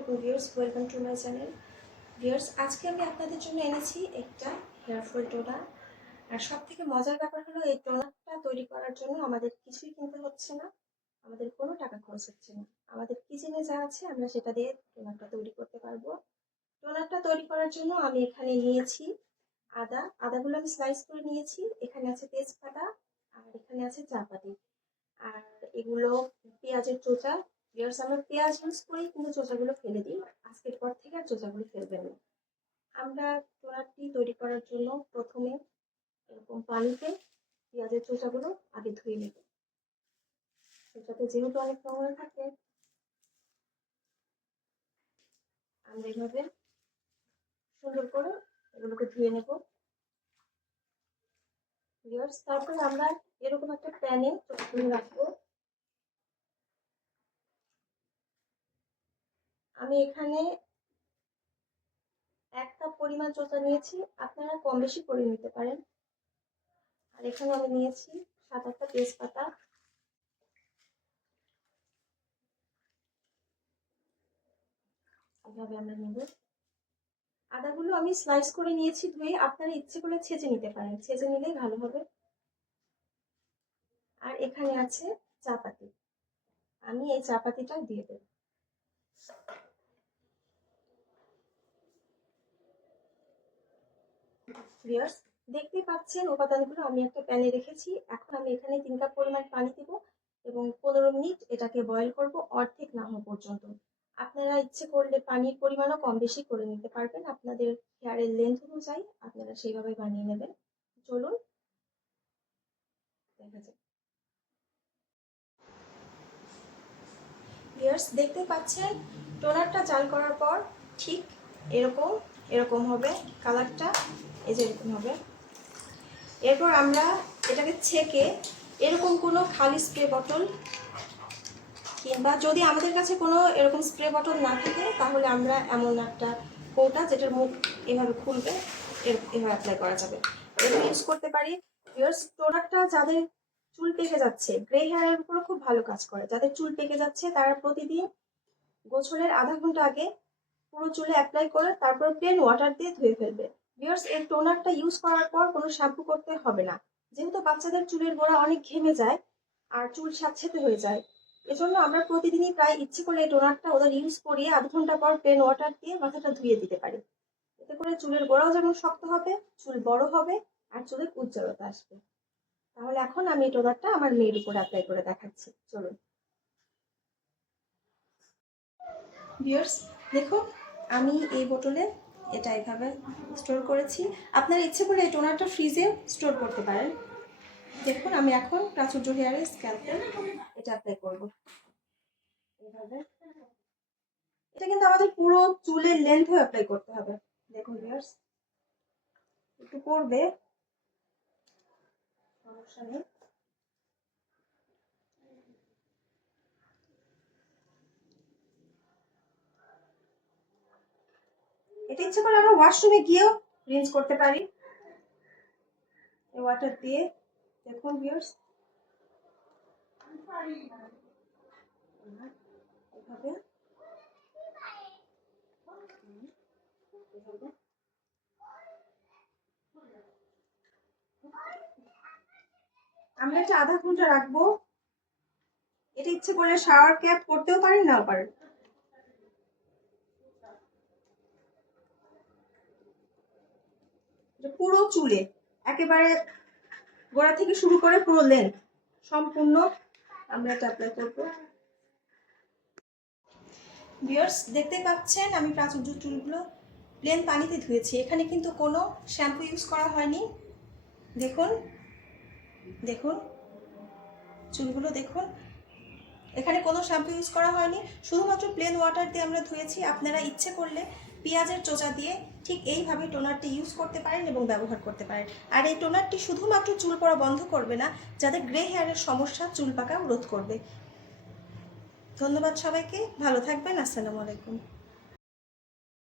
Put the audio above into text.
Viewers welcome to my channel viewers আজকে আমি আপনাদের জন্য এনেছি একটা হেয়ার ফল টোনার আর সব থেকে মজার ব্যাপার হলো, এই টোনারটা তৈরি করার জন্য আমাদের কিছুই কিনতে হচ্ছে না। আমাদের কোনো টাকা খরচ হচ্ছে না। আমাদের কিচেনে যা আছে, আমরা সেটা দিয়ে টোনারটা তৈরি করতে পারব। টোনারটা তৈরি করার জন্য আমি এখানে নিয়েছি আদা। আদাগুলো আমি স্লাইস করে নিয়েছি। এখানে আছে তেজপাতা আর এখানে আছে চাপাতি। আর এগুলো পেঁয়াজের চোচা ভিউয়ার্স আমরা পেঁয়াজ ইউজ করি কিন্তু চোচাগুলো ফেলে দিই। আজকের পর থেকে আর চোচাগুলো ফেলবেন না। আমরা টোনারটি তৈরি করার জন্য প্রথমে এরকম পানিতে পেঁয়াজের চোচাগুলো আগে ধুয়ে নেব। চোচাতে যেহেতু অনেক নোংরা থাকে, আমরা এইভাবে সুন্দর করে এগুলোকে ধুয়ে নেব। ভিউয়ার্স তারপরে আমরা এরকম একটা প্যানে চোখাগুলো রাখব। আমি এখানে এক কাপ পরিমাণ চোচা নিয়েছি। আপনারা কম বেশি করে নিতে পারেন। আর এখানে আমি নিয়েছি সাত আটটা তেজপাতা। এইভাবে আমরা নেব। আদাগুলো আমি স্লাইস করে নিয়েছি ধুয়ে। আপনারা ইচ্ছে করে ছেঁচে নিতে পারেন। ছেঁচে নিলেই ভালো হবে। আর এখানে আছে চাপাতি। আমি এই চাপাতিটা দিয়ে দেব। ভিউয়ার্স দেখতেই পাচ্ছেন উপাদানগুলো। আমি একটা প্যানে রেখেছি। এখন আমি এখানে তিন কাপ পরিমাণ পানি দিব এবং পনেরো মিনিট এটাকে বয়েল করব অর্ধেক না হওয়া পর্যন্ত। আপনারা ইচ্ছে করলে পানির পরিমাণও কম বেশি করে নিতে পারবেন। আপনাদের হেয়ারের লেন্থ অনুযায়ী আপনারা সেইভাবে বানিয়ে নেবেন। চলুন, দেখা যাক। দেখতে পাচ্ছেন টোনারটা চাল করার পর ঠিক এরকম এরকম হবে, কালারটা এই যে এরকম হবে। এরপর আমরা এটাকে ছেঁকে এরকম কোনো খালি স্প্রে বটল কিংবা যদি আমাদের কাছে কোনো এরকম স্প্রে বটল না থাকে, তাহলে আমরা এমন একটা কৌটা যেটার মুখ এভাবে খুলবে এভাবে অ্যাপ্লাই করা যাবে। এরকম ইউজ করতে পারি। ইয়ার্স প্রোডাক্টটা যাদের চুল পেকে যাচ্ছে গ্রে হেয়ারের উপরে খুব ভালো কাজ করে। যাদের চুল পেকে যাচ্ছে, তারা প্রতিদিন গোছলের আধা ঘণ্টা আগে পুরো চুলে অ্যাপ্লাই করে তারপর প্লেন ওয়াটার দিয়ে ধুয়ে ফেলবে। ভিউয়ার্স এই টোনারটা ইউজ করার পর কোনো শ্যাম্পু করতে হবে না। যেহেতু বাচ্চাদের চুলের গোড়া অনেক ঘেমে যায় আর চুল স্যাঁতসেঁতে হয়ে যায়, এজন্য আমরা প্রতিদিনই প্রায় ইচ্ছে করে এই টোনারটা ওদের ইউজ করিয়ে আধ ঘণ্টা পর প্লেন ওয়াটার দিয়ে মাথাটা ধুয়ে দিতে পারি। এতে করে চুলের গোড়াও যেমন শক্ত হবে, চুল বড় হবে আর চুলের উজ্জ্বলতা আসবে। তাহলে এখন আমি এই টোনারটা আমার মেয়ের উপর অ্যাপ্লাই করে দেখাচ্ছি। চলুন। ভিউয়ার্স দেখুন আমি এই বোতলে এটা এইভাবে স্টোর করেছি। আপনার ইচ্ছে করলে এই টোনারটা ফ্রিজে স্টোর করতে পারেন। দেখুন, আমি এখন প্রাচুর্য হেয়ারে স্ক্যাল্পে এটা অ্যাপ্লাই করব। এইভাবে এটা কিন্তু আমাদের পুরো চুলের লেন্থও অ্যাপ্লাই করতে হবে। দেখুন ভিউয়ার্স একটু পড়বে সমস্যা নেই এটা ইচ্ছে করে আমরা ওয়াশরুমে গিয়েও রিন্স করতে পারি। ওয়াটার দিয়ে। দেখুন এভাবে। আমরা এটা আধা ঘণ্টা রাখব। এটা ইচ্ছে করলে শাওয়ার ক্যাপ করতেও পারেন নাও পারেন। পুরো চুলে, একেবারে গোড়া থেকে শুরু করে পুরো লেন্থ সম্পূর্ণ আমরা এটা অ্যাপ্লাই করব। ভিউয়ার্স দেখতে পাচ্ছেন আমি প্রাচুর্য চুলগুলো প্লেন পানিতে ধুয়েছি, এখানে কিন্তু কোনো শ্যাম্পু ইউজ করা হয়নি। দেখুন দেখুন, চুলগুলো দেখুন, এখানে কোনো শ্যাম্পু ইউজ করা হয়নি। শুধুমাত্র প্লেন ওয়াটার দিয়ে আমরা ধুয়েছি, আপনারা ইচ্ছে করলে পেঁয়াজের চোচা দিয়ে ঠিক এইভাবে টোনারটি ইউজ করতে পারেন এবং ব্যবহার করতে পারেন। আর এই টোনারটি শুধুমাত্র চুল পড়া বন্ধ করবে না যাদের গ্রে হেয়ারের সমস্যা চুল পাকা রোধ করবে। ধন্যবাদ সবাইকে, ভালো থাকবেন, আসসালামু আলাইকুম।